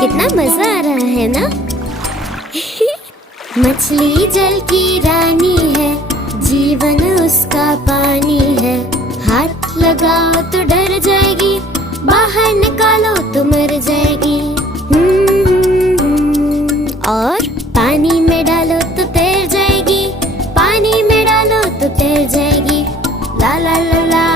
कितना मजा आ रहा है ना। मछली जल की रानी है, जीवन उसका पानी है। हाथ लगाओ तो डर जाएगी, बाहर निकालो तो मर जाएगी। और पानी में डालो तो तैर जाएगी, पानी में डालो तो तैर जाएगी। ला ला ला ला